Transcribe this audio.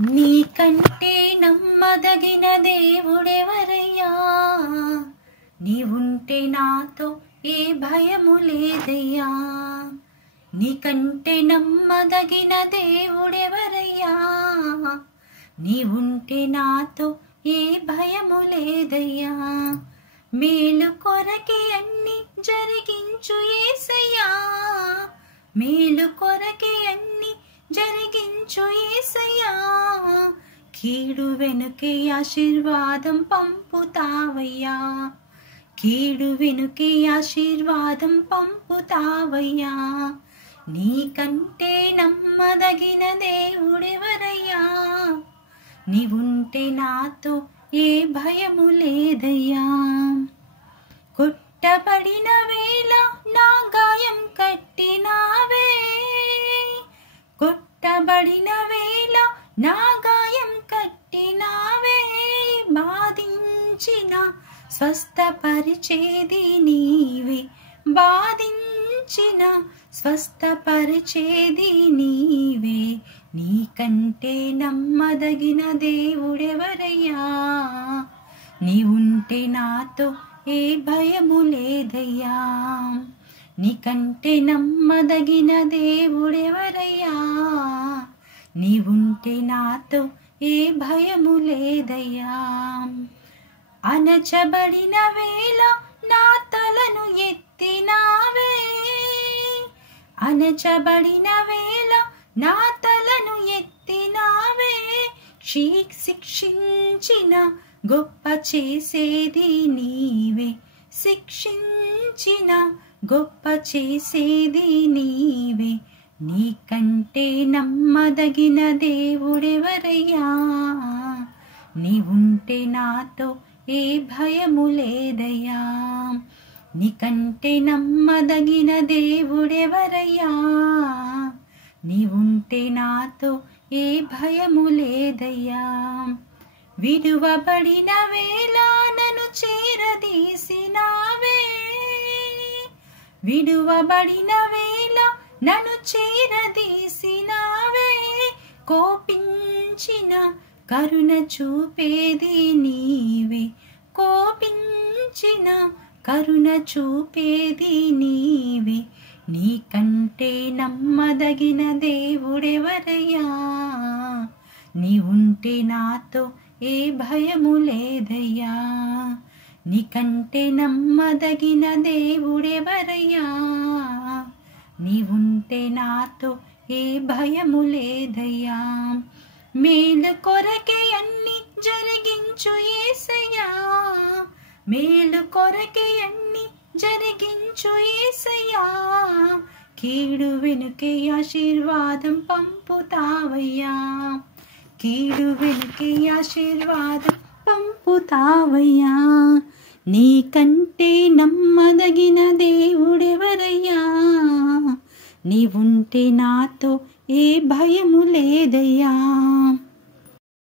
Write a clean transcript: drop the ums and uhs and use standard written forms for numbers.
నీకంటే నమ్మదగిన దేవుడెవరయ్యా, నీవుంటే నాతో ఏ భయము లేదయ్యా. నీకంటే నమ్మదగిన దేవుడెవరయ్యా, నీవుంటే నాతో ఏ భయము లేదయ్యా. మేలు కొరకే అన్ని జరిగించు యేసయ్యా, మేలు కొరకే అన్ని జరిగించు యేసయ్యా. కీడు వెనుకే ఆశీర్వాదం పంపుతావయ్యా, కీడు వెనుకే ఆశీర్వాదం పంపుతావయ్యా. నీకంటే నమ్మదగిన దేవుడెవరయ్యా, నీవుంటే నాతో ఏ భయము లేదయ్యా. కొట్టబడిన వేళ నా గాయం కట్టినావే, కొట్టబడిన వేళ నా గాయం కట్టినావే. బాధించిన స్వస్థపరిచేది నీవే, బాధించిన స్వస్థపరిచేది నీవే. నీకంటే నమ్మదగిన దేవుడెవరయ్యా, నీవుంటే నాతో ఏ భయము లేదయ్యా. నీకంటే నమ్మదగిన దేవుడెవరయ్యా, నీవుంటే నాతో ఏ భయము లేదయ్యా. అణచబడిన వేళ నా తలను ఎత్తినావే, అణచబడిన వేళ నా తలను ఎత్తినావే. శిక్షించిన గొప్ప చేసేది నీవే, శిక్షించిన గొప్ప చేసేది నీవే. నీకంటే నమ్మదగిన దేవుడెవరయ్యా, నీవుంటే నాతో ఏ భయము లేదయ్యా. నీకంటే నమ్మదగిన దేవుడెవరయ్యా, నీవుంటే నాతో ఏ భయము లేదయ్యా. విడువబడిన వేళ నన్ను చేరదీసినావే, విడువబడిన వేళ నన్ను చేరదీసినావే. కోపించిన కరుణ చూపేది నీవే, కోపించిన కరుణ చూపేది నీవే. నీకంటే నమ్మదగిన దేవుడెవరయ్యా, నీవుంటే నాతో ఏ భయము లేదయ్యా. నీకంటే నమ్మదగిన దేవుడెవరయ్యా, నీవుంటే నాతో ఏ భయము లేదయ్యా. మేలు కొరకే అన్ని జరిగించు యేసయ్యా, మేలు కొరకే అన్ని జరిగించు యేసయ్యా. కీడు వెనుకే ఆశీర్వాదం పంపుతావయ్యా, కీడు వెనుకే ఆశీర్వాదం పంపుతావయ్యా. నీకంటే నమ్మదగిన దేవుడెవరయ్యా, నీవుంటే నాతో ఏ భయము లేదయ్యా.